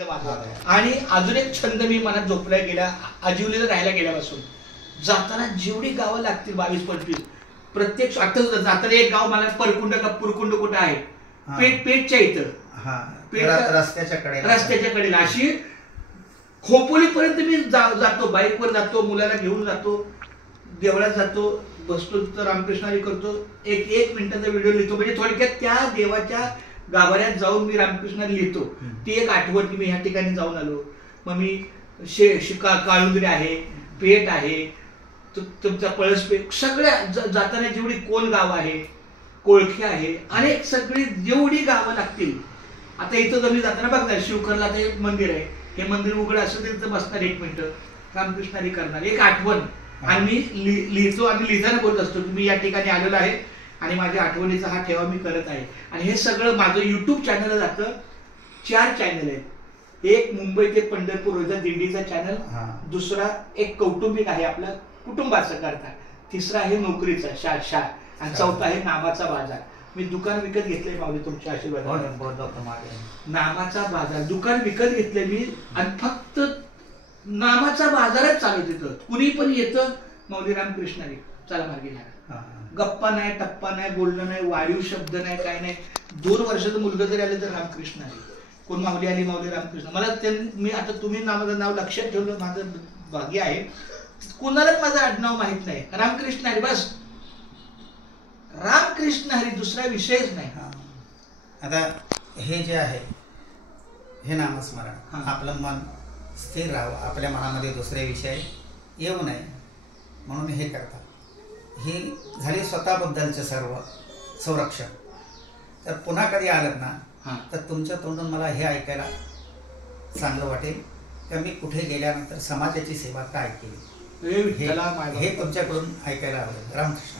आणि अजून एक छंद मी मनात झोपलाय गेल्या आजिवलीला राहायला गेल्यापासून जाताना जेवढी गावं लागतील 22-25 प्रत्येक आठवत जाताना एक गाव मला परकुंड का पुरकुंड कुठं आहे पेठच्या इथं रस्त्याच्या कडेला अशी खोपोलीपर्यंत मी जातो, बाईकवर जातो, मुलाला घेऊन जातो, देवळात जातो, बसतो तर रामकृष्णारी करतो, एक मिनिटाचा व्हिडिओ लिहितो. म्हणजे थोडक्यात त्या देवाच्या गाभाऱ्यात जाऊन मी रामकृष्ण लिहितो. ती एक आठवण की मी ह्या ठिकाणी जाऊन आलो. मग मी काळुंद्रे आहे, पेठ आहे, तुमचा पळसपेठ, सगळ्या जाताना जेवढी कोण गाव आहे, कोळखे आहे, अनेक सगळी जेवढी गावं लागतील. आता इथं जर मी जाताना बघणार शिवकरला आता एक मंदिर आहे, हे मंदिर उघड असं तिथं बसणार 1 मिनिटं रामकृष्णारी करणार, एक आठवण. आणि मी लिहितो आणि लिहिताना बोलत असतो की मी या ठिकाणी आलेलो आहे आणि माझ्या आठवणीचा हा ठेवा मी करत आहे. आणि हे सगळं माझं युट्यूब चॅनल जातं. 4 चॅनल आहेत. एक मुंबई ते पंढरपूर रोजा दिंडीचा चॅनल, दुसरा एक कौटुंबिक आहे आपला कुटुंबाचा करता, तिसरा आहे नोकरीचा शा आणि चौथा आहे नामाचा बाजार. मी दुकान विकत घेतलंय माऊली तुमच्या आशीर्वादाने. नामाचा बाजार दुकान विकत घेतलंय मी आणि फक्त नामाचा बाजारच चालू तिथं. कुणी पण येतं माऊली रामकृष्णारी चला मार्गी लागला. गप्पा नाही, टप्पा नाही, बोलणं नाही, वाढीव शब्द नाही, काय नाही. 2 वर्षाचं मुलगा जरी आलं तर रामकृष्णारी, कोण माऊली आली माऊली रामकृष्ण. मला मी आता तुम्ही माझं नाव लक्षात ठेवलं, माझं भाग्य आहे. कुणालाच माझं आडनाव माहित नाही, रामकृष्ण हरी बस, रामकृष्ण हरी, दुसरा विषयच नाही. आता हे जे आहे हे नामस्मरण, आपलं मन स्थिर राहावं, आपल्या मनामध्ये दुसरे विषय येऊ नये म्हणून हे करतात. ही झाली स्वतःबद्दलचं सर्व संरक्षण. तर पुन्हा कधी आलं ना तर तुमच्या तोंडून मला हे ऐकायला चांगलं वाटेल की मी कुठे गेल्यानंतर समाजाची सेवा काय केली, हे तुमच्याकडून ऐकायला आवडेल. रामकृष्ण.